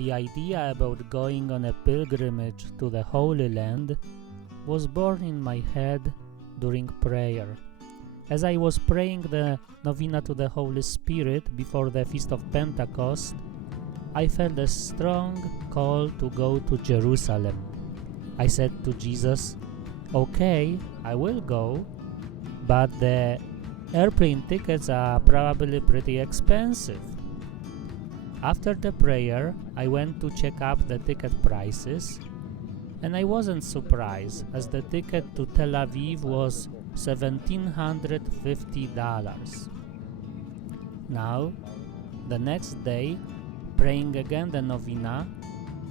The idea about going on a pilgrimage to the Holy Land was born in my head during prayer. As I was praying the Novena to the Holy Spirit before the Feast of Pentecost, I felt a strong call to go to Jerusalem. I said to Jesus, "Okay, I will go, but the airplane tickets are probably pretty expensive." After the prayer, I went to check up the ticket prices, and I wasn't surprised, as the ticket to Tel Aviv was $1,750. Now, the next day, praying again the Novena,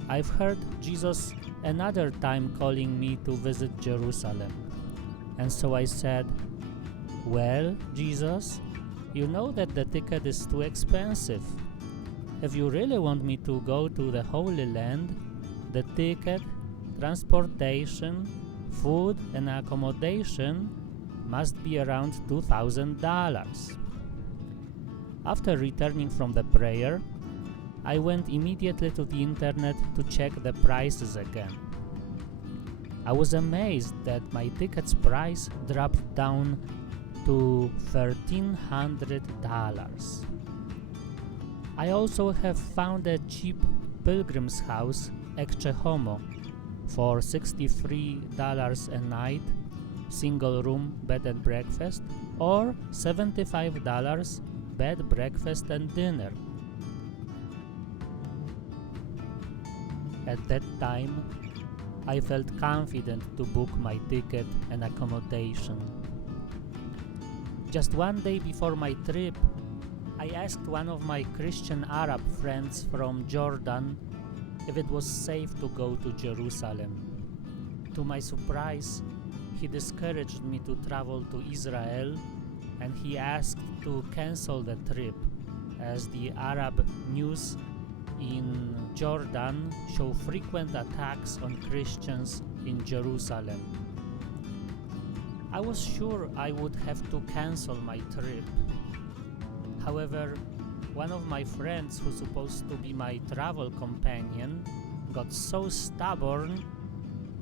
I've heard Jesus another time calling me to visit Jerusalem. And so I said, "Well, Jesus, you know that the ticket is too expensive. If you really want me to go to the Holy Land, the ticket, transportation, food, and accommodation must be around $2,000. After returning from the prayer, I went immediately to the internet to check the prices again. I was amazed that my ticket's price dropped down to $1,300. I also have found a cheap pilgrim's house, Ecce Homo, for $63 a night, single room bed and breakfast, or $75 bed, breakfast and dinner. At that time, I felt confident to book my ticket and accommodation. Just one day before my trip, I asked one of my Christian Arab friends from Jordan if it was safe to go to Jerusalem. To my surprise, he discouraged me to travel to Israel, and he asked to cancel the trip, as the Arab news in Jordan show frequent attacks on Christians in Jerusalem. I was sure I would have to cancel my trip. However, one of my friends, who's supposed to be my travel companion, got so stubborn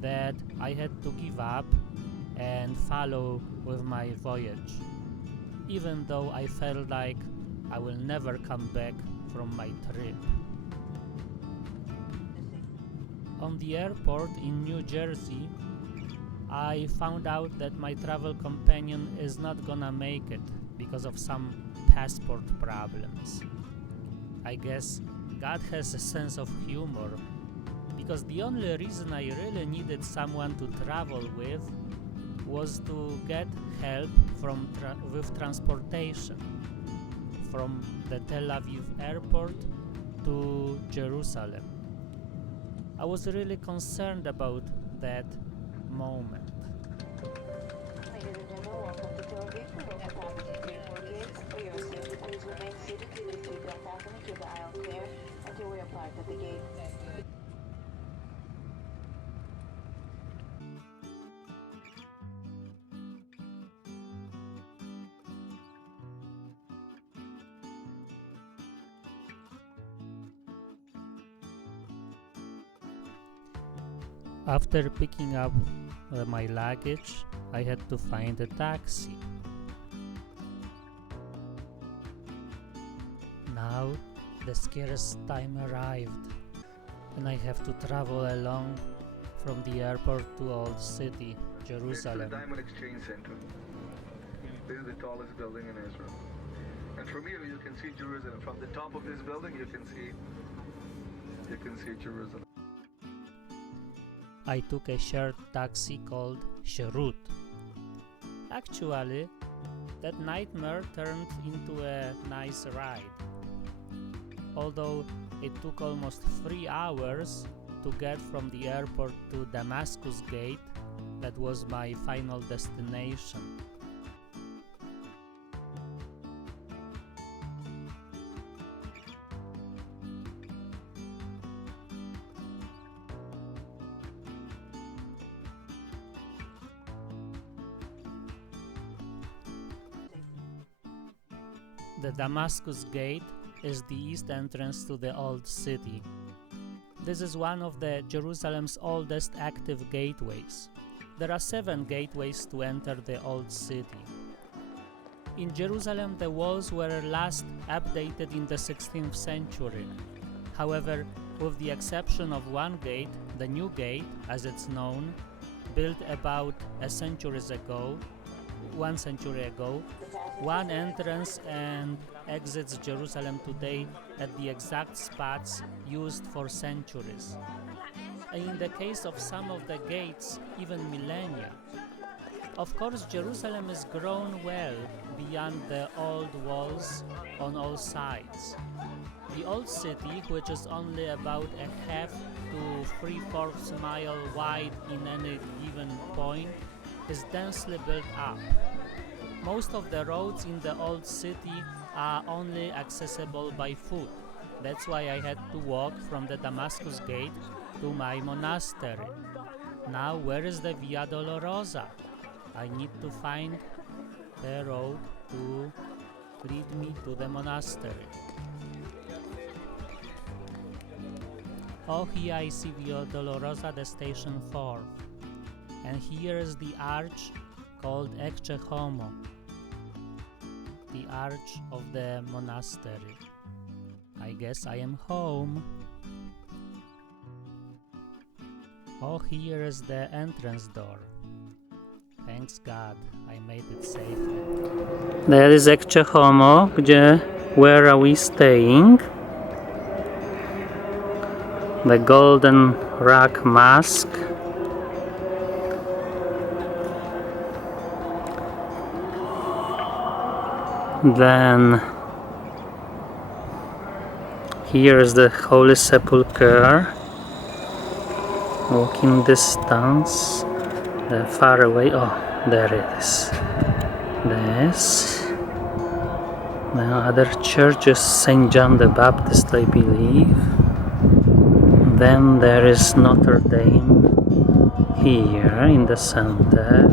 that I had to give up and follow with my voyage, even though I felt like I will never come back from my trip. On the airport in New Jersey, I found out that my travel companion is not gonna make it because of some passport problems. I guess God has a sense of humor, because the only reason I really needed someone to travel with was to get help with transportation from the Tel Aviv airport to Jerusalem. I was really concerned about that moment. Ladies and gentlemen, welcome to Tel Aviv. For local passengers, airport gates. For your safety, please remain seated to the seatbelt fasten and keep the aisle clear until we are parked at the gate. After picking up my luggage, I had to find a taxi. Now, the scariest time arrived, and I have to travel along from the airport to Old City, Jerusalem. It's the Diamond Exchange Center. This is the tallest building in Israel. And from here you can see Jerusalem. From the top of this building you can see Jerusalem. I took a shared taxi called Sherut. Actually, that nightmare turned into a nice ride. Although it took almost 3 hours to get from the airport to Damascus Gate, that was my final destination. The Damascus Gate is the east entrance to the Old City. This is one of the Jerusalem's oldest active gateways. There are 7 gateways to enter the old city. In Jerusalem, the walls were last updated in the 16th century. However, with the exception of one gate, the new gate, as it's known, built about 1 century ago, one entrance and exits Jerusalem today at the exact spots used for centuries. And in the case of some of the gates, even millennia. Of course, Jerusalem is grown well beyond the old walls on all sides. The old city, which is only about a half to 3/4 mile wide in any given point, is densely built up. Most of the roads in the old city are only accessible by foot. That's why I had to walk from the Damascus Gate to my monastery. Now, where is the Via Dolorosa? I need to find the road to lead me to the monastery. Oh, here I see Via Dolorosa, the station 4. And here is the arch called Ks.Korban, the arch of the monastery. I guess I am home. Oh, here is the entrance door. Thanks God, I made it safely. There is Ks.Korban, where are we staying? The golden rock mask. Then here is the Holy Sepulchre. Walking distance. Far away. Oh, there it is. This. The other church is St. John the Baptist, I believe. Then there is Notre Dame here in the center.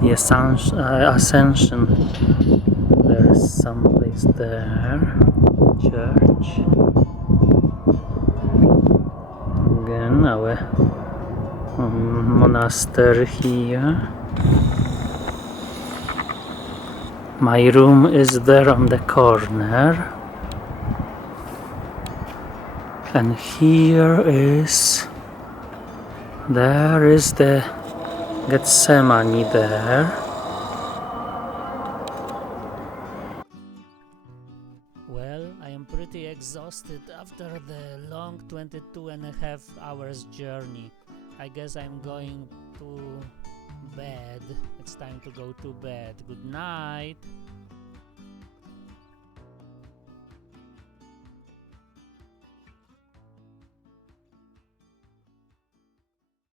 The Ascension, there is some place there, the church. Again, our monastery here. My room is there on the corner. And there is the Gethsemane there. Well, I am pretty exhausted after the long 22.5 hours journey. I guess I'm going to bed. It's time to go to bed. Good night.